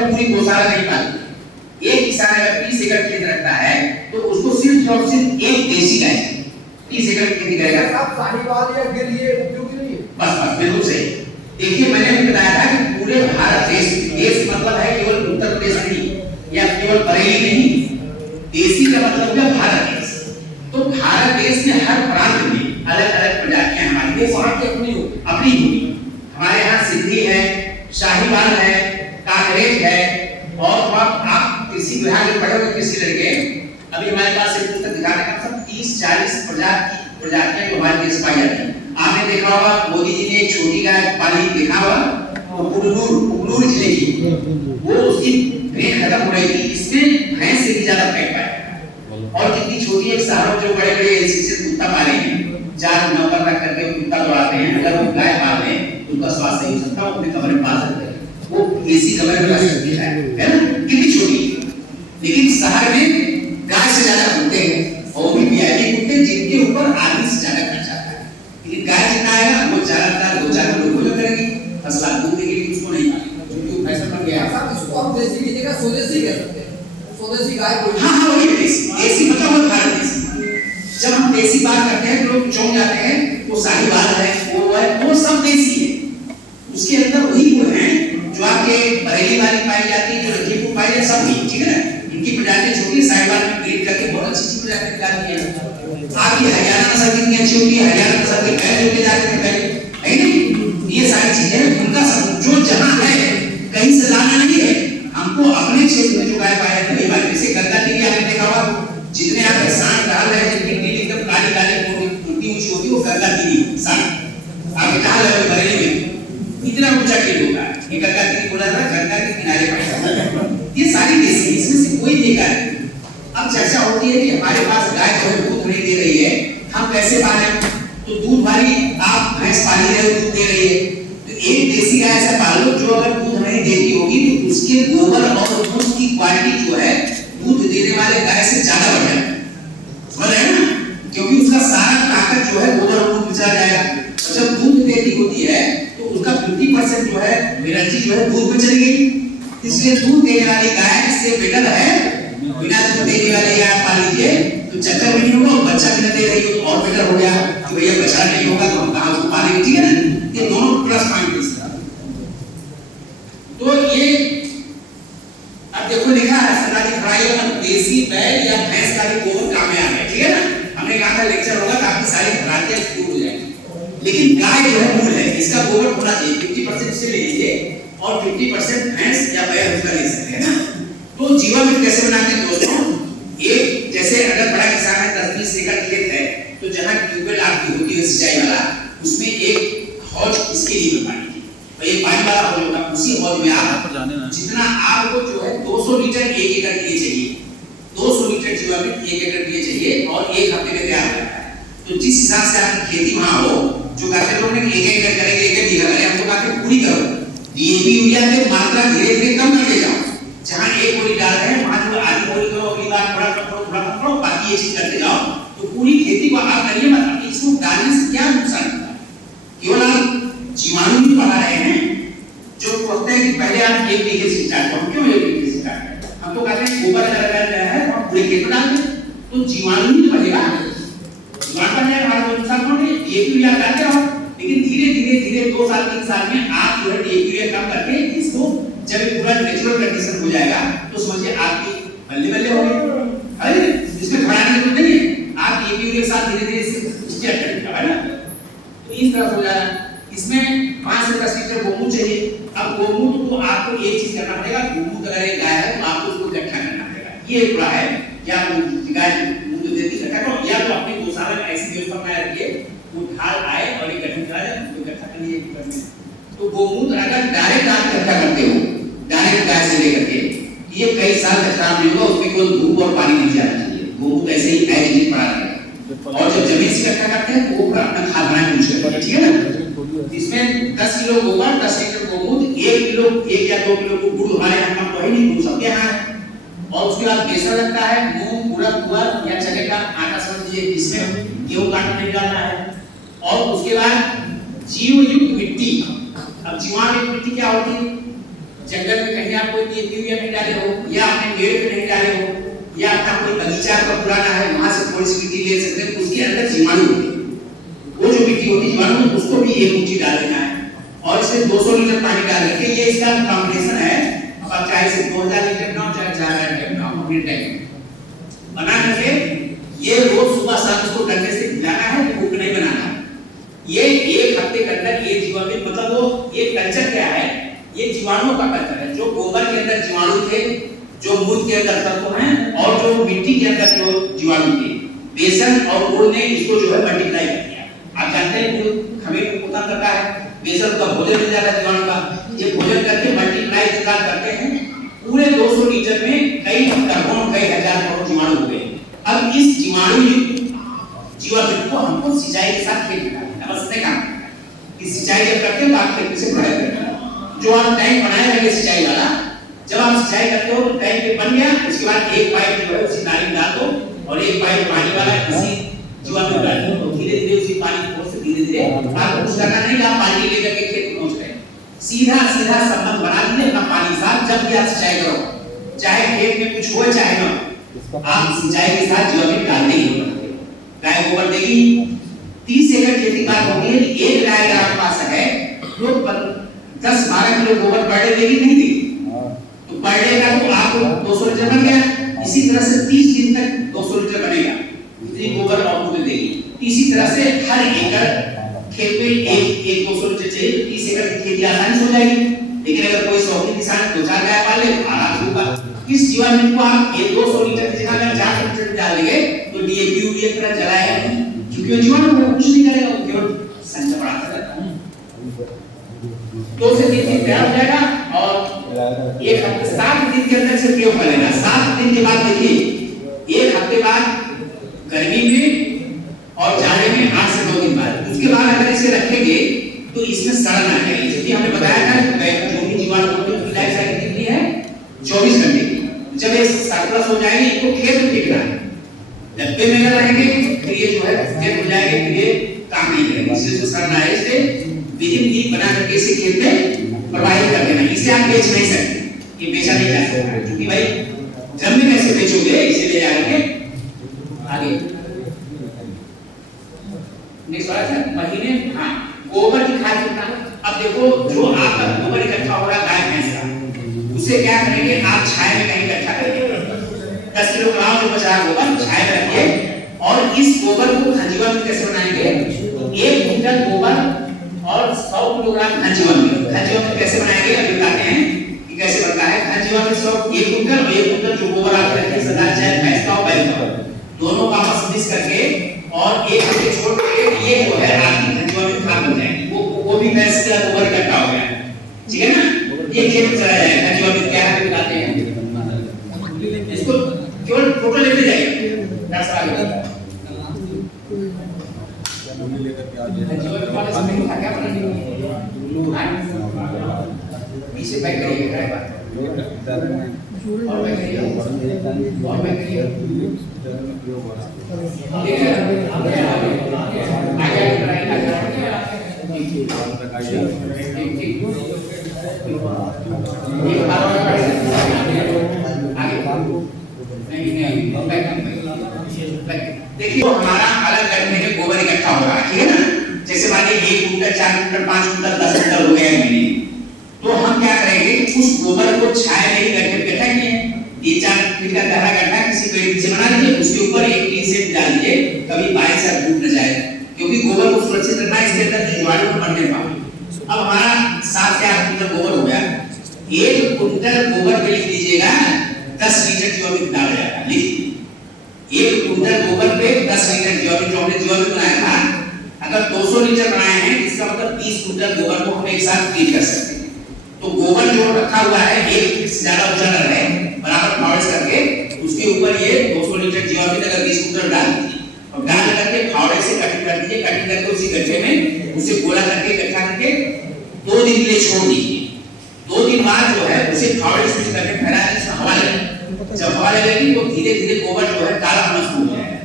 है पूरी गौशाला नहीं पालती। एक किसान अगर 30 एकड़ खेत रखता है तो उसको सिर्फ और सिर्फ एक देसी गाय 30 एकड़ खेती करेगा। सब साहिवाल या गिर ये उपयोगी नहीं है। बस बिल्कुल सही। देखिए मैंने अभी बताया था कि पूरे भारत देश मतलब है केवल उत्तर प्रदेश नहीं या केवल बरेली नहीं, देसी का मतलब है भारत देश। तो भारत देश में हर प्रांत में अलग अलग प्रजातियां हमारे देश अपनी होगी। हमारे यहाँ सिंधी है, शाहीवाल है, कांकरेज है, और आप कृषि विभाग में पढ़े हुए कृषि लड़के अभी हमारे पास एक पुस्तक दिखाने का सब 30-40 प्रजातियां जो हमारे देश पाई जाती है। आपने देखा होगा मोदी जी ने एक छोटी गाय पाली, देखा होगा उगलूर जिले की, वो उसकी ब्रेन खत्म हो रही थी। इसमें भैंस से भी ज्यादा फैट पाया। और जितनी छोटी एक साहब जो बड़े बड़े एलसी से कुत्ता पाले हैं, 4 नंबर तक करके कुत्ता दौड़ाते हैं, अगर वो गाय पाल रहे हैं तो उनका स्वास्थ्य सही हो सकता है, अपने कमरे में पाल सकते हैं, वो एसी कमरे में रख सकती है ना, कितनी छोटी। लेकिन शहर में गाय से ज्यादा कुत्ते हैं, और भी वीआईपी कुत्ते जिनके ऊपर आदमी से ज्यादा खर्चा आता है। लेकिन गाय जितना आएगा वो 4 लोग भोजन करेगी, 10 लाख दूध देगी, उसको नहीं पालेगा क्योंकि फैशन बन गया। साहब इसको हम देसी की जगह स्वदेशी कह सकते हैं, स्वदेशी गाय को। हाँ वही देसी मतलब वो भारत देसी। जब हम देसी बात करते हैं तो लोग चौंक जाते हैं, वो साहिवाल है, वो है, वो सब देसी है। उसके अंदर वही गुण है जो आपके बरेली वाली पाई जाती है, जो लखीमपुर पाई जाती है, सब नहीं, ठीक है ना। इनकी प्रजातियां छोटी, साहिवाल में ब्रीड करके बहुत अच्छी प्रजाति निकालती है। आपकी हरियाणा नस्ल कितनी अच्छी होती है, हरियाणा नस्ल के बैल होते जाते हैं पहले, है नहीं। ये सारी चीजें उनका सब जो जहां है कहीं से लाना नहीं है, हमको अपने क्षेत्र में जो गाय पाया जाती है, जैसे गंगा टीवी आपने देखा होगा, जितने आप सांड डाल रहे हैं, जिनकी टीवी एकदम काली काली मोटी ऊंची होती है, वो गंगा टीवी सांड आपने कहा लगे बरेली में इतना ऊंचा टीवी होता है, ये गंगा टीवी बोला था, गंगा के किनारे पर। ये सारी देसी, इसमें से कोई नहीं गाय। अब चर्चा होती है कि हमारे पास गाय जो है दूध नहीं दे रही है, हम कैसे पालें? तो दूध वाली आप भैंस पाली रहे हो, दूध दे रही है, तो एक देसी गाय ऐसा पालो जो अगर दूध नहीं देती होगी तो उसके गोबर और दूध की क्वालिटी जो है दूध देने वाले गाय से ज्यादा बढ़ जाएगी, समझ रहे हैं ना? क्योंकि उसका सारा ताकत जो है गोबर और दूध में चला जाएगा। और जब दूध देती होती है तो उसका 50% जो है एनर्जी जो है दूध में चली गई। इसलिए दूध देने वाली गाय से बेटर है बिना दूध देने वाली गाय पाल लीजिए, तो चक्कर भी नहीं होगा और बच्चा भी न दे रही हो तो और बेटर हो गया कि भैया बच्चा नहीं होगा तो हम कहां उसको पालेंगे, ठीक है ना। ये दोनों प्लस पॉइंट है इसका। तो ये अब देखो लिखा है सरकारी खराई में देसी बैल या भैंस का भी गोबर काम में आ गया, ठीक है ना। हमने कहा था लेक्चर होगा काफी सारी भ्रांतियां दूर हो जाएंगी, लेकिन गाय जो है मूल है, इसका गोबर होना चाहिए। 50% से ले लीजिए और 50% भैंस या बैल उसका ले सकते हैं ना। तो जीवामृत कैसे बनाते हैं दोस्तों? एक जैसे अगर बड़ा किसान है 10-20 एकड़ खेत है, तो जहां ट्यूबवेल आपकी होती है सिंचाई वाला, उसमें एक हौज इसके लिए पानी की, और ये पानी वाला हौज होगा, उसी हौज में आप जितना आपको जो है 200 लीटर 1 एकड़ के लिए चाहिए, 200 लीटर जीवामृत 1 एकड़ के लिए चाहिए, और 1 हफ्ते में तैयार हो जाता है। तो जिस हिसाब से आपकी खेती वहां हो, जो कहते लोग ने 1 एकड़ करेंगे, 1 बीघा करें, हम लोग कहते पूरी करो, डीएपी यूरिया की मात्रा धीरे धीरे कम करते जाओ। जहां एक बोरी डाल रहे हैं वहां जो आधी बोरी करो, अगली बार थोड़ा करो, बाकी ये चीज करते जाओ, तो पूरी खेती को आप करिए। मतलब इसको डालने से क्या नुकसान होता है? केवल आप जीवाणु नहीं बढ़ा रहे हैं। जो कहते हैं कि पहले आप 1 बीघे से स्टार्ट करो, क्यों 1 बीघे से स्टार्ट करें? हम तो कहते हैं गोबर लगा रहा है और पूरे खेत में डाल दें, तो जीवाणु नहीं बढ़ेगा, जीवाणु बढ़ जाएगा, हमारा नुकसान होगा। डीएपी यूरिया डालते रहो, लेकिन धीरे धीरे 2 साल 3 साल में आप जो है डीएपी यूरिया कम करके इसको जब पूरा नेचुरल कंडीशन हो जाएगा तो समझिए आपकी बल्ले हो गए। अरे इसमें घबराने की जरूरत नहीं है, आप डीएपी यूरिया के साथ धीरे धीरे स्टेप करेंगे, है ना। तो इस तरह हो जाएगा। इसमें 5 से 10 लीटर गोमूत्र चाहिए। अब गोमूत्र को आपको एक चीज करना पड़ेगा, गोमूत्र अगर एक गाय है तो आपको उसको इकट्ठा करना पड़ेगा। ये पूरा है क्या गाय दूध देती इकट्ठा करो, या तो अपनी गौशाला में ऐसी व्यवस्था बना रखिए वो ढाल आए और इकट्ठा करा जाए, उसको इकट्ठा कर लीजिए। तो गोमूत्र अगर डायरेक्ट आप इकट्ठा करते हो, डायरेक्ट गाय से लेकर के, ये कई साल तक खराब नहीं होगा, उसमें कोई धूप और पानी नहीं जाना चाहिए, गोमूत्र ऐसे ही एज इट इज पड़ा रहेगा। और जब जमीन से इकट्ठा करते हैं तो वो अपना खाद बनाने की कोशिश करते हैं, ठीक है ना। इसमें 10 किलो गोबर, 10 लीटर गोमूत्र, 1 या 2 किलो गुड़, हमारे यहाँ कम तो है नहीं, गुड़ सबके यहाँ है। और उसके बाद बेसन लगता है, मूंग, उड़द या चने का आटा समझ लीजिए, इसमें गेहूं का आटा नहीं डालना है। और उसके बाद जीवयुक्त मिट्टी। अब जीवाणुयुक्त मिट्टी क्या होती है? जंगल में कहीं आप कोई यूरिया नहीं डाले हो, या अपने पेड़ पे नहीं डाले हो, या अपना कोई बगीचा का पुराना है वहां से थोड़ी सी मिट्टी ले सकते हैं, उसके अंदर जीवाणु होते हैं। वो जो मिट्टी होती है जीवाणु, उसको भी एक मुट्ठी डाल देना है और इसमें 200 लीटर पानी डाल के, ये इसका कॉम्बिनेशन है। अब आप चाहे इसे 2000 लीटर बनाओ चाहे 4000 लीटर बनाओ, अपने टाइम बना करके ये रोज सुबह शाम इसको डंडे से मिलाना है, भूख नहीं बनाना है। ये एक हफ्ते के अंदर ये जीवाणु, मतलब वो ये कल्चर क्या है, ये जीवाणुओं का कल्चर है। जो गोबर के अंदर जीवाणु थे, जो मूत्र के अंदर तत्व हैं, और जो मिट्टी के अंदर जो जीवाणु थे, बेसन और गुड़ ने इसको जो है मल्टीप्लाई कर दिया। आप जानते हैं गुड़ हमें उत्पन्न करता है, बेसन का भोजन मिल जाता है जीवाणु का, ये भोजन करके मल्टीप्लाई करते हैं। पूरे 200 लीटर में कई करोड़ कई हजार करोड़ जीवाणु हो गए। अब इस जीवाणु जीवाणु को हमको सिंचाई के साथ खेत में नमस्ते काम कि सिंचाई जब करते हैं तो आप खेत से बढ़ाई करते हैं। जो आप टैंक बनाए रहेंगे सिंचाई वाला, जब आप सिंचाई करते हो तो टैंक पे बन गया, उसके बाद एक पाइप जो है उसी नाली में डाल दो और एक पाइप पानी वाला इसी जीवाणु में डाल दो, तो धीरे-धीरे उसी पानी को से धीरे-धीरे आपको कुछ करना नहीं, आप पानी लेकर के खेत में पहुंच गए। सीधा-सीधा संबंध बना दीजिए अपना पानी के साथ। जब भी आप सिंचाई करो, चाहे खेत में कुछ हो चाहे ना, आप सिंचाई के साथ जीवाणु डालते ही हो। गाय गोबर देगी, 30 एकड़ खेती बात होगी, एक गाय अगर आपके पास है तो 10-12 किलो गोबर पर डे देगी, नहीं देगी? तो पर डे का तो आपको 200 लीटर बन गया। इसी तरह से 30 दिन तक 200 लीटर बनेगा, इतनी गोबर आउटपुट देगी। इसी तरह से हर एकड़ खेत में एक 200 लीटर चाहिए, 30 एकड़ की खेती आसानी से हो जाएगी। लेकिन अगर कोई शौकीन किसान 2-4 गाय पाल ले तो आराम से होगा। इस जीवाणु को आप 200 लीटर की जगह 400 लीटर डाल देंगे तो डीएपी यूरिया की तरह जलाएगा नहीं, क्योंकि वो जीवाणु कुछ नहीं करेगा, वो केवल संचय बढ़ाता रहता है। 2 से 3 दिन तैयार हो जाएगा और एक हफ्ते 7 दिन के अंदर से प्रयोग कर लेना। 7 दिन के बाद देखिए, एक हफ्ते बाद गर्मी में और जाड़े में 8 से 2 दिन बाद, उसके बाद अगर इसे रखेंगे तो इसमें सड़न आ जाएगी। क्योंकि हमने बताया था कि जो भी जीवाणु होते हैं लाइफ साइकिल कितनी है, 24 घंटे की। जब ये सरप्लस हो जाएगी इनको खेत में टिकना है, डब्बे में अगर रहेंगे फिर ये जो है खेत हो जाएंगे, फिर ये काम नहीं करेंगे। इसलिए जो सड़न आए इसे विधिन दी बना करके इसे खेत में प्रवाहित कर देना। इसे आप बेच नहीं सकते, ये बेचा नहीं जा सकता, क्योंकि भाई ड्रम में कैसे बेचोगे, इसे ले जाएंगे आगे नहीं सवाल है महीने। हाँ, गोबर की खाद कितना? अब देखो जो आपका गोबर इकट्ठा हो रहा है गाय भैंस का, उसे क्या करेंगे आप छाया में कहीं इकट्ठा करेंगे। 10 किलोग्राम जो बचा गोबर छाया में रखिए और इस गोबर को घनजीवन में कैसे बनाएंगे? 1 क्विंटल गोबर और 100 किलोग्राम घनजीवन में कैसे बनाएंगे अभी बताते हैं कि कैसे बनता है। घनजीवन में 1 क्विंटल और 1 क्विंटल जो गोबर आप रखिए सदा चाहे भैंस का हो बैल का, दोनों का आपस मिक्स करके और एक से छोड़ के ये जो है आपकी घनजीवन में खाद बन जाएगी। वो भी भैंस का गोबर इकट्ठा हो गया, ठीक है ना? ये खेत में चला जाएगा। घनजीवन में क्या है बताते हैं, इसको केवल फोटो लेते जाइए, दस आगे घनजीवन वाले समय में क्या बनेगी, पीछे बैक करिए और बैक करिए और बैक करिए, देखिए देखिए हमारा अलग करने के गोबर इकट्ठा हो रहा है, ठीक है ना? जैसे मान लीजिए 1 कुंटल 4 कुंटल 5 कुंटल 10 कुंटल हो गया महीने, तो हम क्या करेंगे उस गोबर को छाया में ही करके इकट्ठा किए 3-4 फीट का गहरा गड्ढा किसी पेड़ से बना लीजिए, उसके ऊपर एक टीन सेट डाल दीजिए, कभी बारिश से डूब न जाए, क्योंकि गोबर को सुरक्षित रखना है, इसके अंदर जीवाणु मरने पाए। अब हमारा 7 से 8 कुंटल गोबर हो गया, 1 कुंटल गोबर पे लिख दीजिएगा 10 लीटर जीवाणु डाला जाएगा। लिख 1 कुंटल गोबर पे 10 लीटर जीवाणु, जो हमने जीवाणु बनाया था, अगर 200 लीटर बनाए हैं इसका मतलब 30 कुंटल गोबर को हम एक साथ ट्रीट कर सकते हैं। तो गोबर जो रखा हुआ है 1 फीट से ज्यादा ऊंचा न रहे, बराबर फावड़े करके उसके ऊपर ये 200 लीटर जीवाणु अगर 20 कुंटल डाल दीजिए और डाल करके फावड़े से कटिंग कर दीजिए, कटिंग करके उसी गड्ढे में उसे गोला करके इकट्ठा करके 2 दिन के लिए छोड़ दीजिए। 2 दिन बाद जो है उसे फावड़े से करके फैला दीजिए, इसमें हवा लगेगी, जब हवा लगेगी तो धीरे-धीरे गोबर जो है काला होना शुरू हो जाएगा।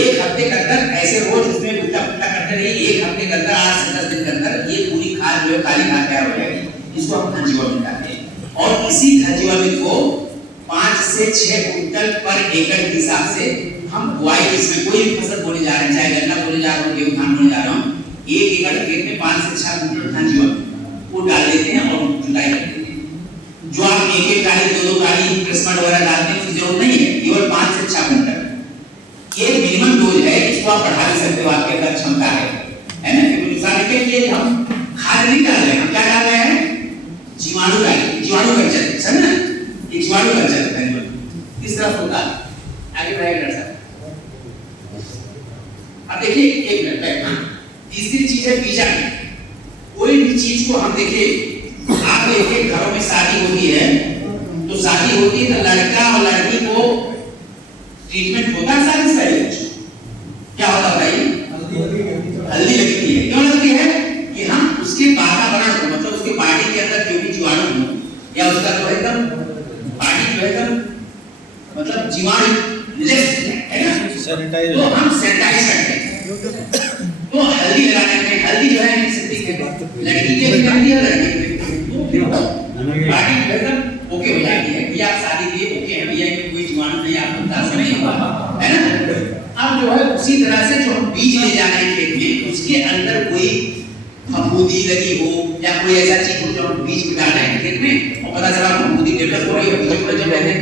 1 हफ्ते के अंदर ऐसे रोज उसमें उल्टा-पुल्टा करते रहिए, 1 हफ्ते के अंदर 8 से 10 दिन के अंदर ये पूरी खाद जो है काली खाद तैयार हो जाएगी। इसको हम घनजीवन कहते हैं। और इसी घर जीवामृत को 5 से 6 कुंटल पर एकड़ के हिसाब से हम बुआई, इसमें कोई भी फसल बोने जा रहे हैं, चाहे गन्ना बोने जा रहे हो, गेहूं धान बोने जा रहे हो, 1 एकड़ खेत में 5 से 6 कुंटल धान जीवामृत वो डाल देते हैं और जुताई कर देते हैं। जो आप एक एक डाली, दो दो डाली क्रिस्मस वगैरह डालते हैं, उसकी जरूरत नहीं है, केवल 5 से 6 कुंटल ये मिनिमम डोज है। इसको आप बढ़ा भी सकते हो, आपके अंदर क्षमता है ना। क्योंकि नुकसान के लिए हम खाद नहीं डाल रहे हैं, हम क्या डाल रहे हैं, जीवाणु डाल, जीवाणु कल्चर, समझ ना, ये जीवाणु कल्चर है। इस तरह होता है। आगे बढ़ाइए डॉक्टर साहब। अब देखिए एक मिनट बैठ। तीसरी चीज है बीजाणु। कोई भी चीज को हम देखिए, आप देखिए घरों में शादी होती है, तो शादी होती है तो लड़का और लड़की को ट्रीटमेंट होता है सारी सारी, क्या होता है भाई, हल्दी लगती है। क्यों लगती है कि हम उसके वातावरण को, मतलब उसके बॉडी के अंदर जो भी जीवाणु हो या उसका जो है एकदम बॉडी जो है एकदम मतलब जीवाणु लेस है ना, सैनिटाइज, तो हम सैनिटाइज करते हैं। तो हल्दी लगाने में, हल्दी जो है एंटीसेप्टिक है, लड़की के भी करती है, लड़के के बॉडी जो एकदम ओके हो जाती है। ये आप शादी के लिए ओके है भैया, कोई जीवाणु नहीं, आपको दास नहीं होगा, है ना। अब जो है उसी तरह से जो हम बीज ले जा रहे हैं खेत में, उसके अंदर कोई फफूंदी लगी हो या कोई ऐसा चीज हो जो हम बीज में डाल रहे हैं खेत में, और पता चला फफूंदी डेवलप हो रही है, बीज पर जम रहे हैं,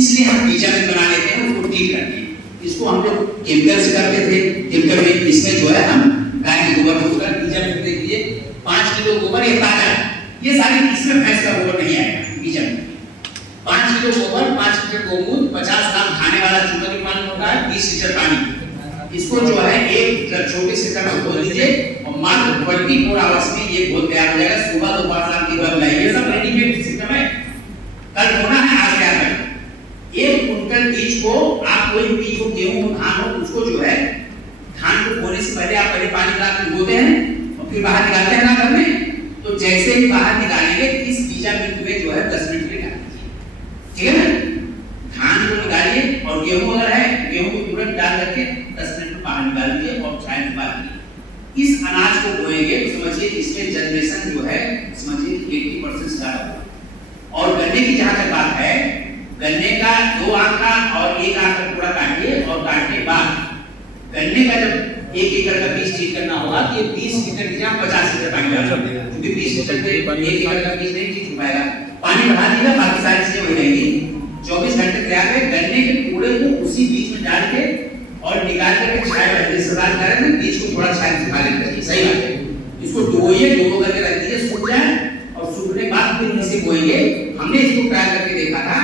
इसलिए हम बीजामृत बना लेते हैं, उसको ट्रीट करते हैं। इसको हम लोग केमिकल से करते थे, केमिकल में इसमें जो है हम गाय के गोबर को उसका बीजामृत दे दिए, 5 किलो गोबर ये ताजा, ये सारी इसमें भैंस का गोबर नहीं आएगा बीजामृत। 5 किलो गोबर, 5 लीटर गोमूत्र, 50 ग्राम खाने वाला चूना भी पानी होता है, 20 लीटर पानी, इसको जो है एक छोटे से टब में घोल दीजिए और मात्र 24 आवर्स में ये घोल तैयार हो जाएगा। सुबह दोपहर शाम की बार लाइए, ये सब रेडीमेड सिस्टम है। कल होना है, आज क्या करें, 1 कुंटल बीज को आप कोई बीज को, गेहूं हो, धान हो, उसको जो है धान को बोने से पहले आप पहले पानी डाल के भिगोते हैं और फिर बाहर निकालते हैं ना घर में। तो जैसे ही बाहर निकालेंगे इस बीजामृत में जो है 10 मिनट के लिए डाल दीजिए, ठीक है ना। धान को निकालिए और गेहूं अगर है, गेहूं को तुरंत डाल करके 10 मिनट में बाहर निकाल दीजिए और छाया में बांध दीजिए। इस अनाज को बोएंगे तो समझिए इसमें जनरेशन जो है समझिए 80% स्टार्ट होगा। और गन्ने की जहां तक बात है, गन्ने का 2 आंख का और 1 आंख का टुकड़ा काटिए और काटने के बाद गन्ने का जब 1 एकड़ का बीज ठीक करना होगा तो ये 20 लीटर की जगह 50 लीटर पानी डालना पड़ेगा, क्योंकि 20 लीटर से 1 एकड़ का बीज नहीं ठीक हो पाएगा। पानी बढ़ा दीजिएगा, बाकी सारी चीजें हो जाएंगी। 24 घंटे तैयार है। गन्ने के टुकड़े को उसी बीज में डाल के और निकाल करके छाया में इस्तेमाल करें तो बीज को थोड़ा छाया में सुखा लेना चाहिए, सही बात है। इसको डुबोइए, डुबो करके रख दीजिए, सूख जाए और सूखने के बाद फिर इसे बोएंगे। हमने इसको ट्राई करके देखा था,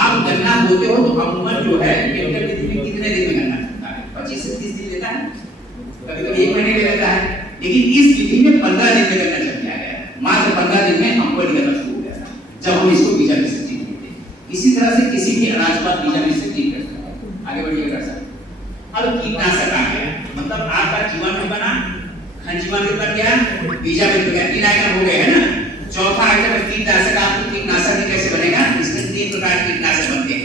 आप गन्ना बोते हो तो अमूमन जो है केमिकल विधि में कितने दिन में गन्ना चलता है, 25 से 30 दिन लेता है, कभी-कभी 1 महीने में लगता है, लेकिन इस विधि में 15 दिन में गन्ना चल गया है। मात्र 15 दिन में हमको निकलना शुरू हो गया था जब हम इसको बीजामृत से ट्रीट करते हैं। इसी तरह से किसी भी अनाज को बीजामृत से ट्रीट कर सकते हैं। आगे बढ़िएगा सर। अब कीटनाशक आ गया, मतलब आपका जीवाणु बना, जीवाणु बन गया, बीजामृत बन गया, 3 आइटम हो गए है ना। चौथा आइटम है कीटनाशक। आपको कीटनाशक कैसे बनेगा, इसमें 3 प्रकार के कीटनाशक बनते हैं।